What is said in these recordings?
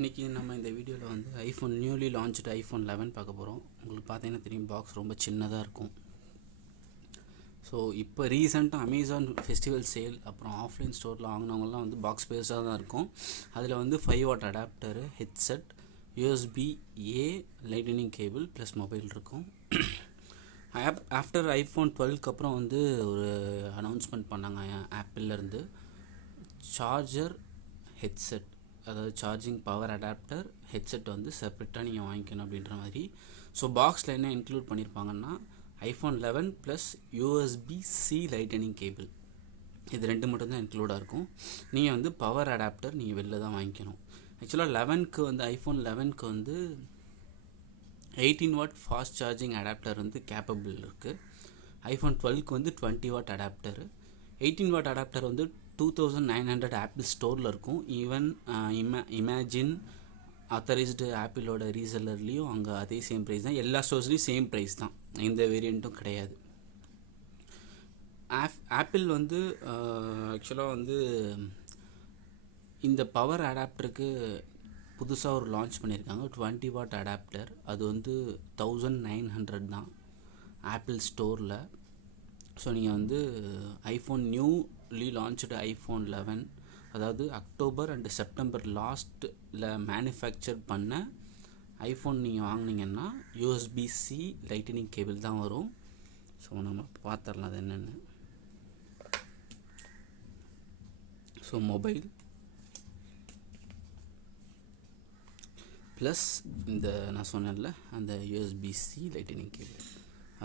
இன்றைக்கி நம்ம இந்த வீடியோவில் வந்து ஐஃபோன் நியூலி லான்ச்டு ஐஃபோன் 11 பார்க்க போகிறோம். உங்களுக்கு பார்த்தீங்கன்னா தெரியும், பாக்ஸ் ரொம்ப சின்னதாக இருக்கும். ஸோ இப்போ ரீசெண்டாக அமேசான் ஃபெஸ்டிவல் சேல் அப்புறம் ஆஃப்லைன் ஸ்டோரில் வாங்கினவங்கலாம் வந்து பாக்ஸ் பேஸாக தான் இருக்கும். அதில் வந்து 5 watt adapter, headset, USB A lightning cable plus mobile இருக்கும். ஆஃப்டர் ஐஃபோன் 12க்கு அப்புறம் வந்து ஒரு அனௌன்ஸ்மெண்ட் பண்ணாங்க ஆப்பிள்லேருந்து. சார்ஜர், ஹெட்செட், அதாவது சார்ஜிங் பவர் அடாப்டர், ஹெட்செட் வந்து செப்பரேட்டாக நீங்கள் வாங்கிக்கணும் அப்படின்ற மாதிரி. ஸோ பாக்ஸில் என்ன இன்க்ளூட் பண்ணியிருப்பாங்கன்னா iPhone 11 plus USB C lightning cable, இது ரெண்டு மட்டும்தான் இன்க்ளூடாக இருக்கும். நீங்கள் வந்து பவர் அடாப்டர் நீங்கள் வெளில தான் வாங்கிக்கணும். ஆக்சுவலாக 11க்கு வந்து ஐஃபோன் 11க்கு வந்து 18 வாட் ஃபாஸ்ட் சார்ஜிங் அடாப்டர் வந்து கேப்பபிள் இருக்குது. ஐஃபோன் 12க்கு வந்து 20 வாட் அடாப்டர். 18 வாட் அடாப்டர் வந்து 2900 ஆப்பிள் ஸ்டோரில் இருக்கும். ஈவன் இமேஜின் ஆத்தரைஸ்டு ஆப்பிளோட ரீசெல்லர்லேயும் அங்கே அதே சேம் ப்ரைஸ் தான். எல்லா ஸ்டோர்ஸ்லேயும் சேம் ப்ரைஸ் தான், எந்த வேரியண்ட்டும் கிடையாது. ஆப்பிள் வந்து ஆக்சுவலாக வந்து இந்த பவர் அடாப்டருக்கு புதுசாக ஒரு லான்ச் பண்ணியிருக்காங்க, 20 வாட் அடாப்டர். அது வந்து 1900 தான் ஆப்பிள் ஸ்டோரில். ஸோ நீங்கள் வந்து ஐஃபோன் நியூலி லான்ச்டு ஐஃபோன் 11, அதாவது அக்டோபர் அண்டு செப்டம்பர் லாஸ்ட்டில் மேனுஃபேக்சர் பண்ண ஐஃபோன் நீங்கள் வாங்கினீங்கன்னா யூஎஸ்பி-C லைட்டனிங் கேபிள் தான் வரும். ஸோ நம்ம பார்த்துடலாம் அது என்னென்னு. ஸோ மொபைல் ப்ளஸ் இந்த நான் சொன்னேன்ல அந்த யூஎஸ்பி-C லைட்டனிங் கேபிள்,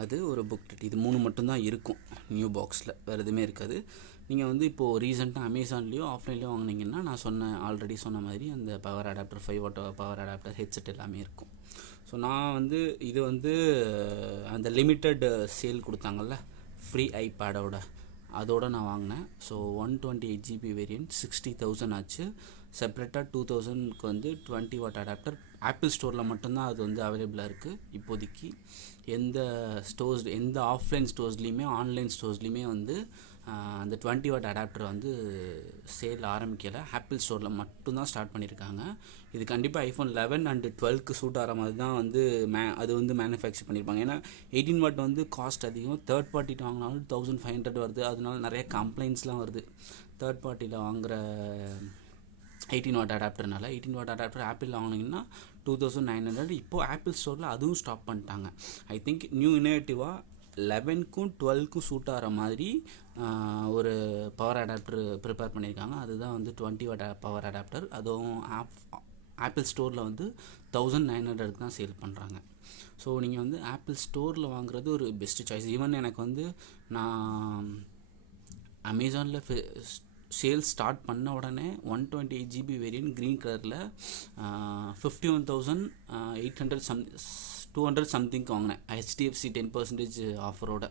அது ஒரு புக். இது 3 மட்டும்தான் இருக்கும் நியூ பாக்ஸில், வேறு எதுவுமே இருக்காது. நீங்கள் வந்து இப்போது ரீசெண்டாக அமேசான்லேயோ ஆஃப்லைன்லேயோ வாங்கினீங்கன்னா நான் ஆல்ரெடி சொன்ன மாதிரி அந்த power adapter, 5 watt power adapter, headset எல்லாமே இருக்கும். ஸோ நான் வந்து இது வந்து அந்த லிமிட்டட் சேல் கொடுத்தாங்கல்ல ஃப்ரீ ஐபேடோட, அதோடு நான் வாங்கினேன். ஸோ 128 GB வேரியன்ட் 60,000 ஆச்சு. செப்ரேட்டாக 2000க்கு வந்து 20 வாட் அடாப்டர் ஆப்பிள் ஸ்டோரில் மட்டும்தான் அது வந்து அவைலபிளாக இருக்குது இப்போதைக்கு. எந்த ஆஃப்லைன் ஸ்டோர்ஸ்லேயுமே ஆன்லைன் ஸ்டோர்ஸ்லேயுமே வந்து அந்த 20 வாட் அடாப்டர் வந்து சேல் ஆரம்பிக்கலை. ஆப்பிள் ஸ்டோரில் மட்டும்தான் ஸ்டார்ட் பண்ணியிருக்காங்க. இது கண்டிப்பாக ஐஃபோன் 11 அண்டு 12க்கு சூட் ஆகிற மாதிரி தான் வந்து அது வந்து மேனுஃபேக்சர் பண்ணியிருப்பாங்க. ஏன்னா 18 வாட் வந்து காஸ்ட் அதிகம், தேர்ட் பார்ட்டிட்டு வாங்கினாலும் 1500 வருது. அதனால நிறைய கம்ப்ளைண்ட்ஸ்லாம் வருது தேர்ட் பார்ட்டியில் வாங்குகிற 18 வாட் அடாப்டர்னால. 18 வாட் அடாப்டர் ஆப்பிள் வாங்கினீங்கன்னா 2900. இப்போது ஆப்பிள் ஸ்டோரில் அதுவும் ஸ்டாப் பண்ணிட்டாங்க. ஐ திங்க் நியூ இனோவேட்டிவாக 11க்கும் 12க்கும் சூட் ஆகிற மாதிரி ஒரு பவர் அடாப்டர் ப்ரிப்பேர் பண்ணியிருக்காங்க. அதுதான் வந்து 20 வாட் பவர் அடாப்டர். அதுவும் ஆப்பிள் ஸ்டோரில் வந்து 1900 தான் சேல் பண்ணுறாங்க. ஸோ நீங்கள் வந்து ஆப்பிள் ஸ்டோரில் வாங்குறது ஒரு பெஸ்ட்டு சாய்ஸ். ஈவன் எனக்கு வந்து நான் அமேசானில் சேல்ஸ் ஸ்டார்ட் பண்ண உடனே 128 GB வேரியன்ட் க்ரீன் கலரில் 51,800 200 சம்திங்க்கு வாங்கினேன், HDFC 10% ஆஃபரோட.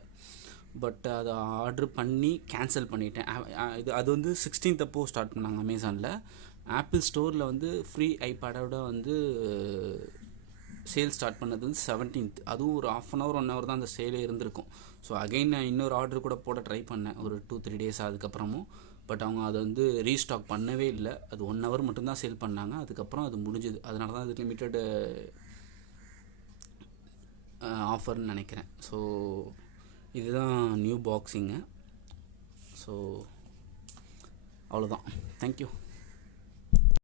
பட் அதை ஆர்டர் பண்ணி கேன்சல் பண்ணிட்டேன். அது வந்து 16th அப்போது ஸ்டார்ட் பண்ணாங்க அமேசானில். ஆப்பிள் ஸ்டோரில் வந்து ஃப்ரீ ஐபேடோட வந்து சேல் ஸ்டார்ட் பண்ணது வந்து 17th. அதுவும் ஒரு 1/2 hour 1 hour தான் அந்த சேலே இருந்திருக்கும். ஸோ அகைன் நான் இன்னொரு ஆர்டர் கூட போட ட்ரை பண்ணேன் ஒரு 2-3 days அதுக்கப்புறமும். பட் அவங்க அதை வந்து ரீஸ்டாக் பண்ணவே இல்லை. அது 1 hour மட்டும்தான் சேல் பண்ணாங்க. அதுக்கப்புறம் அது முடிஞ்சுது. அதனால தான் அது லிமிட்டட் ஆஃபர்னு நினைக்கிறேன். ஸோ இதுதான் நியூ பாக்ஸிங்கு. ஸோ அவ்வளோதான். தேங்க்யூ.